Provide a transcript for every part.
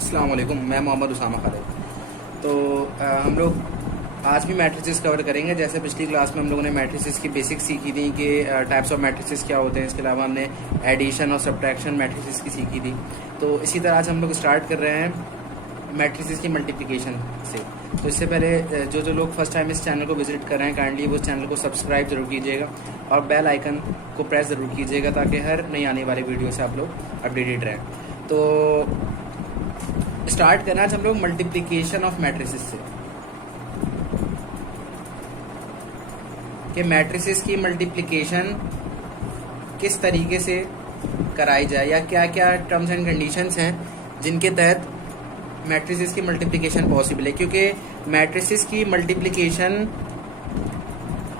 अस्सलाम वालेकुम, मैं मोहम्मद उसामा खालिद। तो हम लोग आज भी मैट्रिसेस कवर करेंगे। जैसे पिछली क्लास में हम लोगों ने मैट्रिसेस की बेसिक्स सीखी थी कि टाइप्स ऑफ मैट्रिसेस क्या होते हैं। इसके अलावा हमने एडिशन और सब्ट्रैक्शन मैट्रिसेस की सीखी थी। तो इसी तरह आज हम लोग स्टार्ट कर रहे हैं मैट्रिसेस की मल्टीप्लिकेशन से। तो इससे पहले जो लोग फर्स्ट टाइम इस चैनल को विजिट कर रहे हैं, काइंडली वो चैनल को सब्सक्राइब जरूर कीजिएगा और बेल आइकन को प्रेस ज़रूर कीजिएगा ताकि हर नई आने वाली वीडियो से आप लोग अपडेटेड रहें। तो स्टार्ट करना आज हम लोग मल्टीप्लिकेशन ऑफ मैट्रिसेस से कि मैट्रिसेस की मल्टीप्लिकेशन किस तरीके से कराई जाए या क्या क्या टर्म्स एंड कंडीशंस हैं जिनके तहत मैट्रिसेस की मल्टीप्लिकेशन पॉसिबल है। क्योंकि मैट्रिसेस की मल्टीप्लिकेशन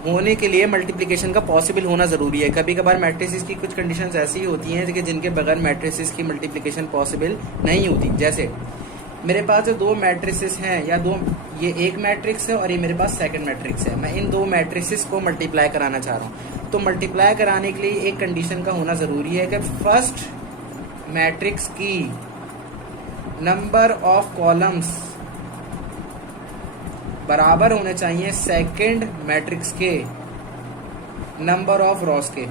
होने के लिए मल्टीप्लिकेशन का पॉसिबल होना ज़रूरी है। कभी कभार मैट्रिसेस की कुछ कंडीशंस ऐसी होती हैं कि जिनके बगैर मैट्रिसेस की मल्टीप्लिकेशन पॉसिबल नहीं होती। जैसे मेरे पास जो दो मैट्रिसेस हैं या ये एक मैट्रिक्स है और ये मेरे पास सेकंड मैट्रिक्स है। मैं इन दो मैट्रिसेस को मल्टीप्लाई कराना चाह रहा हूँ। तो मल्टीप्लाई कराने के लिए एक कंडीशन का होना ज़रूरी है कि फर्स्ट मैट्रिक्स की नंबर ऑफ कॉलम्स बराबर होने चाहिए सेकंड मैट्रिक्स के नंबर ऑफ रॉस के।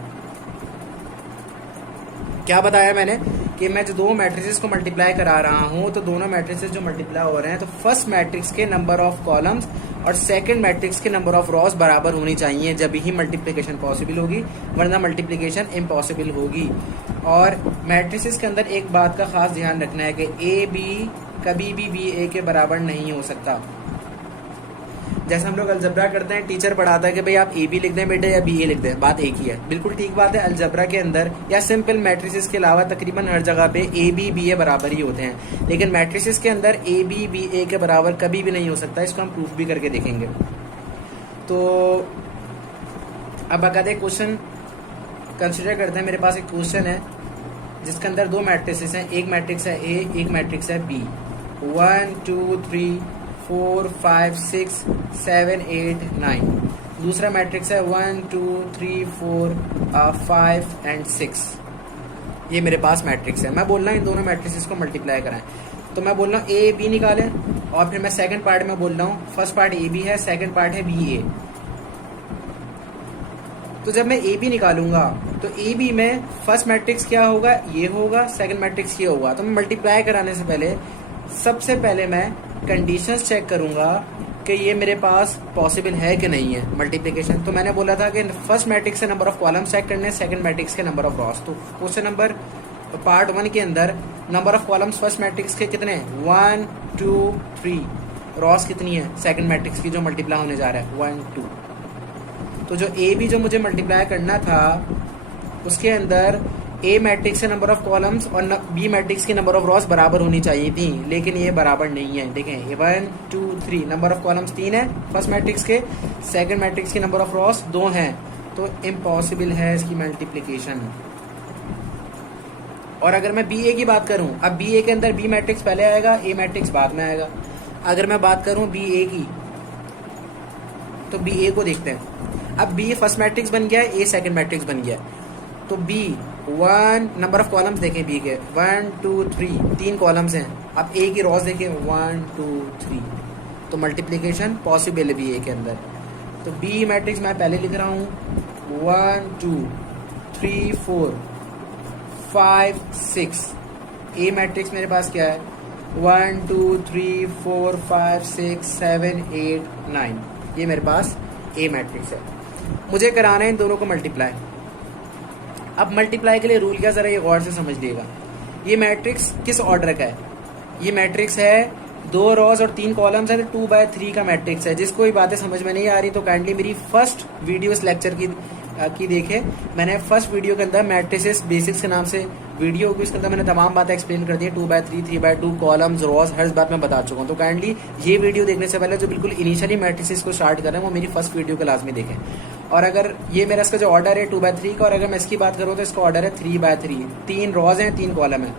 क्या बताया मैंने कि मैं जो दो मैट्रिसेस को मल्टीप्लाई करा रहा हूं, तो दोनों मैट्रिसेस जो मल्टीप्लाई हो रहे हैं तो फर्स्ट मैट्रिक्स के नंबर ऑफ कॉलम्स और सेकंड मैट्रिक्स के नंबर ऑफ रॉस बराबर होनी चाहिए, जब ही मल्टीप्लिकेशन पॉसिबल होगी, वरना मल्टीप्लिकेशन इम्पॉसिबल होगी। और मैट्रिसेस के अंदर एक बात का खास ध्यान रखना है कि ए बी कभी भी बी ए के बराबर नहीं हो सकता। जैसे हम लोग अलजबरा करते हैं, टीचर पढ़ाता है कि भाई आप ए बी लिख दें बेटे या बी ए लिख दें, बात एक ही है। बिल्कुल ठीक बात है। अलजबरा के अंदर या सिंपल मैट्रिसेस के अलावा तकरीबन हर जगह पे ए बी बी ए बराबर ही होते हैं, लेकिन मैट्रिसेस के अंदर ए बी बी ए के बराबर कभी भी नहीं हो सकता। इसको हम प्रूफ भी करके देखेंगे। तो अब बाकायदा क्वेश्चन कंसिडर करते हैं। मेरे पास एक क्वेश्चन है जिसके अंदर दो मैट्रिसेस हैं, एक मैट्रिक्स है ए, एक मैट्रिक्स है बी। 1 2 3 4 5 6 7 8 9। दूसरा मैट्रिक्स है 1 2 3 4 5 एंड 6। ये मेरे पास मैट्रिक्स है। मैं बोल रहा हूँ इन दोनों मैट्रिक्स को मल्टीप्लाई कराएं। तो मैं बोल रहा हूँ ए बी निकालें और फिर मैं सेकंड पार्ट में बोल रहा हूँ, फर्स्ट पार्ट ए बी है, सेकंड पार्ट है बी ए। तो जब मैं ए बी निकालूंगा तो ए बी में फर्स्ट मैट्रिक्स क्या होगा, ये होगा, सेकंड मैट्रिक्स ये होगा। तो मैं मल्टीप्लाई कराने से पहले सबसे पहले मैं कंडीशंस चेक करूंगा कि ये मेरे पास पॉसिबल है कि नहीं है मल्टीप्लिकेशन। तो मैंने बोला था कि फर्स्ट मैट्रिक्स से नंबर ऑफ कॉलम्स चेक करने, सेकंड मैट्रिक्स के नंबर ऑफ रॉस। तो क्वेश्चन नंबर पार्ट 1 के अंदर number of columns first matrix के कितने हैं, 1 2 3। रॉस कितनी है सेकंड मैट्रिक्स की जो मल्टीप्लाई होने जा रहा है, 1 2। तो जो ए बी जो मुझे मल्टीप्लाई करना था उसके अंदर ए मैट्रिक्स के नंबर ऑफ कॉलम्स और बी मैट्रिक्स की नंबर ऑफ रॉस बराबर होनी चाहिए थी, लेकिन ये बराबर नहीं है। देखें 1 2 3 नंबर ऑफ कॉलम्स 3 है फर्स्ट मैट्रिक्स के, सेकंड मैट्रिक्स की नंबर ऑफ रॉस 2 हैं, तो इम्पॉसिबल है इसकी मल्टीप्लिकेशन। और अगर मैं बी ए की बात करूं, अब बी ए के अंदर बी मैट्रिक्स पहले आएगा, ए मैट्रिक्स बाद में आएगा। अगर मैं बात करूं बी ए की, तो बी ए को देखते हैं। अब बी ए फर्स्ट मैट्रिक्स बन गया है, ए सेकंड मैट्रिक्स बन गया है। तो बी 1 नंबर ऑफ कॉलम्स देखें बी के 1 2 3 3 कॉलम्स हैं। अब ए की रॉस देखें 1 2 3, तो मल्टीप्लिकेशन पॉसिबल है बी ए के अंदर। तो बी मैट्रिक्स मैं पहले लिख रहा हूँ 1 2 3 4 5 6। ए मैट्रिक्स मेरे पास क्या है 1 2 3 4 5 6 7 8 9। ये मेरे पास ए मैट्रिक्स है। मुझे कराना है इन दोनों को मल्टीप्लाई। अब मल्टीप्लाई के लिए रूल क्या, जरा ये गौर से समझ लीजिएगा। ये मैट्रिक्स किस ऑर्डर का है, ये मैट्रिक्स है 2 रॉस और 3 कॉलम्स है, तो 2/3 का मैट्रिक्स है। जिसको ये बातें समझ में नहीं आ रही तो काइंडली मेरी फर्स्ट वीडियो इस लेक्चर की देखे। मैंने फर्स्ट वीडियो के अंदर मैट्रिसेस बेसिक्स के नाम से वीडियो होगी, उसके अंदर मैंने तमाम बातें एक्सप्लेन कर दी है। 2/3 3/2 कॉलम्स रॉस हर बात मैं बता चुका हूँ। तो काइंडली ये वीडियो देखने से पहले जो बिल्कुल इनिशियली मैट्रिसेस को स्टार्ट कर रहे हैं वो मेरी फर्स्ट वीडियो को लाजमी देखें। और अगर ये मेरा इसका जो ऑर्डर है 2/3 का, और अगर मैं इसकी बात करूँ तो इसका ऑर्डर है 3/3। 3 रॉज हैं 3 कॉलम है।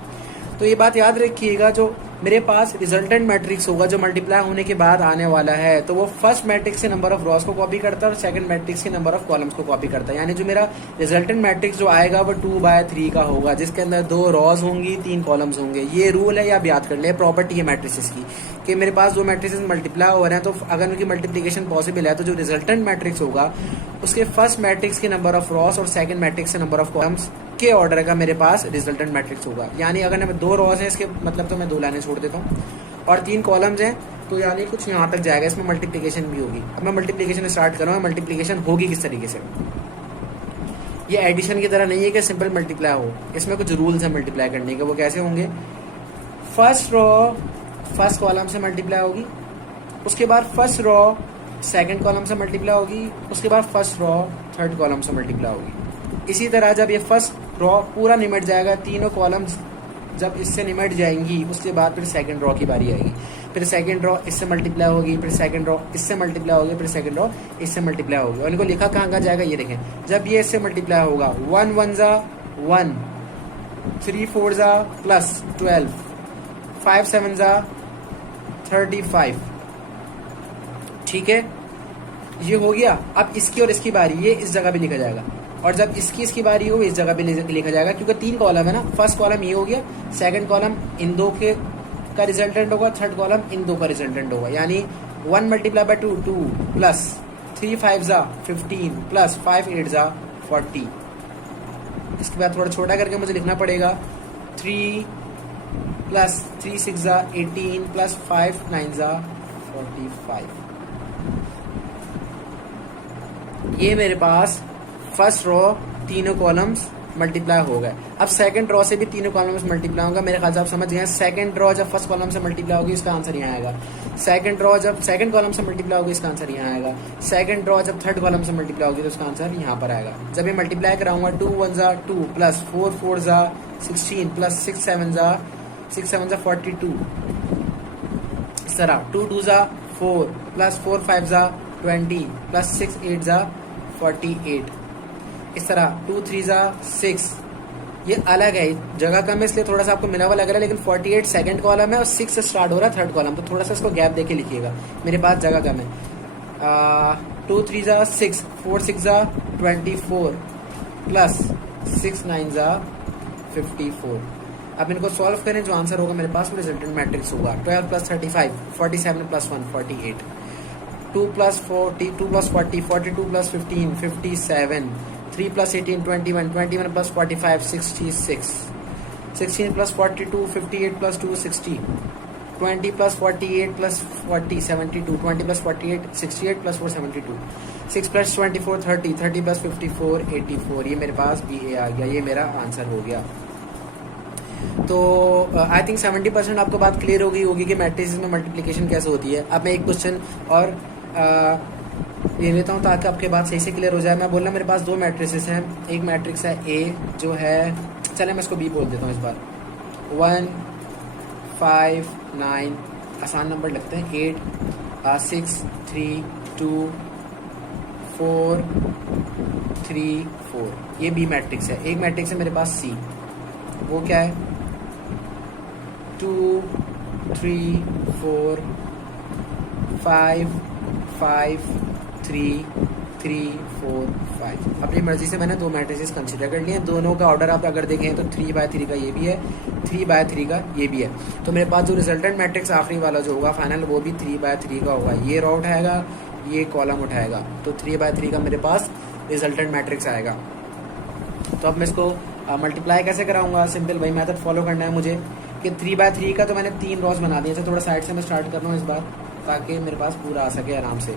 तो ये बात याद रखिएगा, जो मेरे पास रिजल्टेंट मैट्रिक्स होगा जो मल्टीप्लाई होने के बाद आने वाला है, तो वो फर्स्ट मैट्रिक्स से नंबर ऑफ रॉस को कॉपी करता है और सेकंड मैट्रिक्स के नंबर ऑफ कॉलम्स को कॉपी करता है। यानी जो मेरा रिजल्टेंट मैट्रिक्स जो आएगा वो 2/3 का होगा, जिसके अंदर 2 रॉस होंगी, 3 कॉलम्स होंगे। ये रूल है, या आप याद कर ले, प्रॉपर्टी है मैट्रिसेस की कि मेरे पास 2 मैट्रिसेस मल्टीप्लाई हो रहे हैं, तो अगर उनकी मल्टीप्लीकेशन पॉसिबल है तो जो रिजल्टेंट मैट्रिक्स होगा उसके फर्स्ट मैट्रिक्स के नंबर ऑफ रॉस और सेकंड मैट्रिक्स के नंबर ऑफ कॉलम्स के ऑर्डर का मेरे पास रिजल्टेंट मैट्रिक्स होगा। यानी अगर मैं 2 रॉस हैं इसके मतलब तो मैं 2 लाइनें छोड़ देता हूँ और 3 कॉलम्स हैं, तो यानी कुछ यहाँ तक जाएगा, इसमें मल्टीप्लिकेशन भी होगी। अब मैं मल्टीप्लिकेशन स्टार्ट करूँगा। मल्टीप्लिकेशन होगी किस तरीके से, ये एडिशन की तरह नहीं है कि सिंपल मल्टीप्लाई हो, इसमें कुछ रूल्स हैं मल्टीप्लाई करने के। वो कैसे होंगे, फर्स्ट रॉ फर्स्ट कॉलम से मल्टीप्लाई होगी, उसके बाद फर्स्ट रॉ सेकंड कॉलम से मल्टीप्लाई होगी, उसके बाद फर्स्ट रॉ थर्ड कॉलम से मल्टीप्लाई होगी। इसी तरह जब ये फर्स्ट रॉ पूरा निमट जाएगा, तीनों कॉलम्स जब इससे निमट जाएंगी, उसके बाद फिर सेकंड रॉ की बारी आएगी। फिर सेकंड रॉ इससे मल्टीप्लाई होगी, फिर सेकंड रॉ इससे मल्टीप्लाई होगी, फिर सेकंड रॉ इससे मल्टीप्लाई होगी। और इनको लिखा कहाँ जाएगा ये देखें, जब ये इससे मल्टीप्लाई होगा 1 1 जा 1, 3 4 जा +12, 5 7 जा 35। ठीक है, ये हो गया। अब इसकी और इसकी बारी, ये इस जगह भी लिखा जाएगा, और जब इसकी बारी हो इस जगह पे लिखा जाएगा, क्योंकि 3 कॉलम है ना। फर्स्ट कॉलम ये हो गया, सेकंड कॉलम इन 2 के का रिजल्टेंट होगा, थर्ड कॉलम इन 2 का रिजल्टेंट होगा। यानी 1 × 2 2 प्लस 3 5 जा 15 प्लस 5 8 जा 40। इसके बाद थोड़ा छोटा करके मुझे लिखना पड़ेगा 3 प्लस 3 6 जा 18 प्लस 5 9 जा 45। ये मेरे पास फर्स्ट रॉ तीनों कॉलम्स मल्टीप्लाई हो गए। अब सेकंड रॉ से भी तीनों कॉलम्स मल्टीप्लाई होगा। मेरे ख्याल से आप समझ गए। सेकंड रॉ जब फर्स्ट कॉलम से मल्टीप्लाई होगी, इसका आंसर यहाँ आएगा। सेकंड रॉ जब सेकंड कॉलम से मल्टीप्लाई होगी, इसका आंसर यहाँ आएगा। सेकंड रॉ जब थर्ड कॉलम से मल्टीप्लाई होगी, तो इसका आंसर यहाँ पर आएगा। जब ये मल्टीप्लाई कराऊंगा 2 1 जा 2 प्लस 4 4 जा 16 प्लस 6 7 जा 42। इस तरह 2 2 जा 4 प्लस 4 5 जा 20 प्लस 6 8 जा 48। इस तरह 2 3 जा 6। ये अलग है, जगह कम है इसलिए थोड़ा सा आपको मिला हुआ लग रहा है, लेकिन 48 सेकंड कॉलम है और 6 से स्टार्ट हो रहा है थर्ड कॉलम, तो थोड़ा सा इसको गैप देके लिखिएगा, मेरे पास जगह कम है। 2 3 जा 6 4 6 जा 24 प्लस 6 9 जा 54। अब इनको सॉल्व करें, जो आंसर होगा मेरे पास वो रिजल्टेंट मैट्रिक्स होगा। 12 plus 35 47 plus 1 48, 2 plus 40 2 plus 40 42 plus 15 57, 3 plus 18 21 21 plus 45 66, 16 plus 42 58 plus 2 60, 20 plus 48 plus 40 72, 20 plus 48 68 plus 4 72, 6 plus 24 30, 30 plus 54 84। ये मेरे पास BA आ गया, ये मेरा आंसर हो गया। तो आई थिंक 70% आपको बात क्लियर हो गई होगी कि मैट्रिसेस में मल्टीप्लिकेशन कैसे होती है। अब मैं एक क्वेश्चन और ले लेता हूँ ताकि आपके बात सही से क्लियर हो जाए। मैं बोल रहा मेरे पास 2 मैट्रिसेस हैं। एक मैट्रिक्स है A जो है, चले मैं इसको B बोल देता हूँ इस बार। 1 5 9, आसान नंबर लगते हैं। 8 6 3 2 4 3 4, ये B मैट्रिक्स है। एक मैट्रिक्स है मेरे पास C, वो क्या है 2 3 4 5 5 3 3 4 5। अपनी मर्जी से मैंने 2 मैट्रिसेस कंसीडर कर लिए। दोनों का ऑर्डर आप अगर देखें तो 3/3 का ये भी है, 3/3 का ये भी है। तो मेरे पास जो रिजल्टेंट मैट्रिक्स आखिरी वाला जो होगा फाइनल, वो भी 3/3 का होगा। ये रॉ उठाएगा, ये कॉलम उठाएगा, तो 3/3 का मेरे पास रिजल्टेंट मैट्रिक्स आएगा। तो अब मैं इसको मल्टीप्लाई कैसे कराऊंगा? सिंपल वही मेथड फॉलो करना है मुझे कि 3/3 का तो मैंने 3 रॉस बना दिए। थोड़ा साइड से मैं स्टार्ट कर रहा हूँ इस बार, ताकि मेरे पास पूरा आ सके आराम से।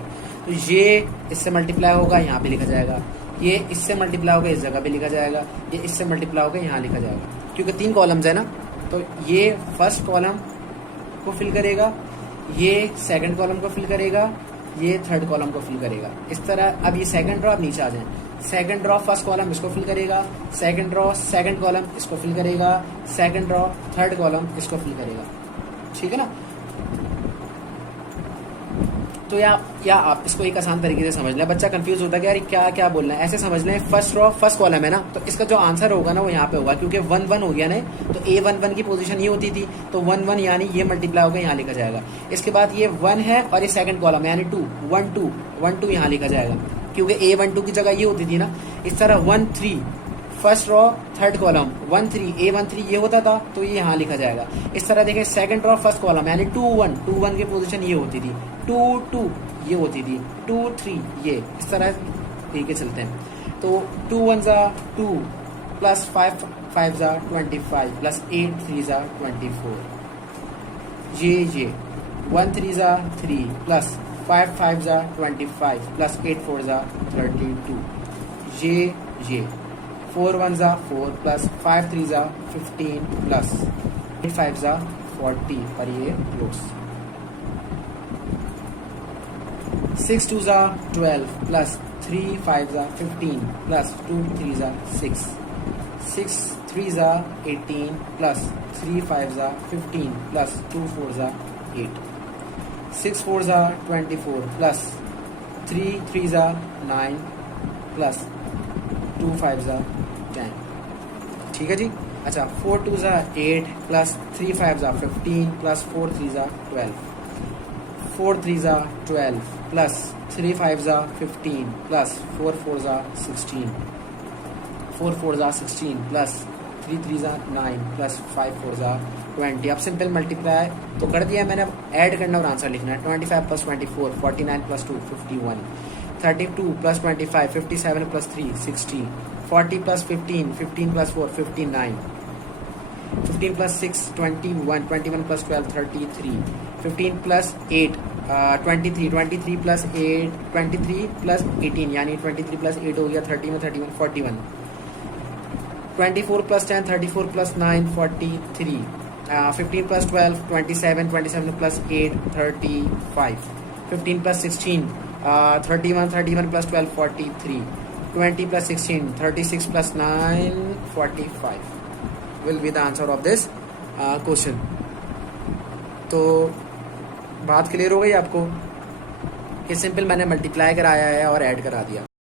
तो ये इससे मल्टीप्लाई होगा, यहाँ पे लिखा जाएगा। ये इससे मल्टीप्लाई होगा, इस जगह पे लिखा जाएगा। ये इससे मल्टीप्लाई होगा, यहाँ लिखा जाएगा। क्योंकि 3 कॉलम्स है ना, तो ये फर्स्ट कॉलम को फिल करेगा, ये सेकंड कॉलम को फिल करेगा, ये थर्ड कॉलम को फिल करेगा। इस तरह अब ये सेकंड रॉ, अब नीचे आ जाए। सेकंड रॉ फर्स्ट कॉलम इसको फिल करेगा, सेकंड रॉ सेकंड कॉलम इसको फिल करेगा, सेकंड रॉ थर्ड कॉलम इसको फिल करेगा। ठीक है ना? तो या आप इसको एक आसान तरीके से समझ लें, बच्चा कंफ्यूज होता है कि यार क्या क्या बोलना है, ऐसे समझ लें फर्स्ट रो फर्स्ट कॉलम है ना, तो इसका जो आंसर होगा ना वो यहाँ पे होगा, क्योंकि 1 1 हो गया ना, तो A11 की पोजीशन ये होती थी, तो 1 1 यानी ये मल्टीप्लाई होकर यहाँ लिखा जाएगा। इसके बाद ये 1 है और ये सेकंड कॉलम यानी 2 1 2 1 2 यहाँ लिखा जाएगा, क्योंकि A12 की जगह ये होती थी ना। इस तरह 1 3 first row third column 1 3 A13 ये होता था, तो ये यहाँ लिखा जाएगा। इस तरह देखें सेकंड रो फर्स्ट कॉलम यानी 2 1 की पोजीशन ये होती थी, 2 2 ये होती थी, 2 3 ये, इस तरह लेके चलते हैं। तो 2 1 ज़ा 2 प्लस 5 5 ज़ा 25 प्लस 8 3 ज़ा 24, ये 1 3 ज़ा 3 प्लस 5 5 ज़ा 25 प्लस 8 4 ज़ा 32, ये 4 1 ज़ा 4 प्लस 5 3 ज़ा 15 प्लस 8 5 ज़ा 40 पर ये क्लोज। 6 2 ज़ा 12 प्लस 3 5 ज़ा 15 प्लस 2 3 ज़ा 6 6 3 ज़ा 18 प्लस 3 5 ज़ा 15 प्लस 2 4 ज़ा 8 6 4 ज़ा 24 प्लस 3 3 ज़ा 9 प्लस 2 5 ज़ा 10। ठीक है जी। अच्छा 4 2 ज़ा 8 प्लस 3 5 ज़ा 15 प्लस 4 3 ज़ा 12 4 3 ज़ा 12 प्लस 3 5 ज़ा 15 प्लस 4 4 ज़ा 16 4 4 ज़ा 16 प्लस 3 3 ज़ा 9 प्लस 5 4 ज़ा 20। अब सिंपल मल्टीप्लाई तो कर दिया मैंने, अब ऐड करना और आंसर लिखना है। 25 plus 24 49 plus 2 51 32 plus 25 57 plus 3 60 40 plus 15 15 plus 4 59 15 plus 6 21 21 plus 12 33 15 plus 8 23 23 plus 8 23 plus 18 यानी 23 प्लस 8 हो गया 30 में 31 41 24 plus 10 34 plus 9 43 15 plus 12 27 27 plus 8 35 15 plus 16 31 plus 12 43 20 plus 16 36 plus 9 45 will be the answer of this question। तो बात क्लियर हो गई आपको कि सिंपल मैंने मल्टीप्लाई कराया है और ऐड करा दिया।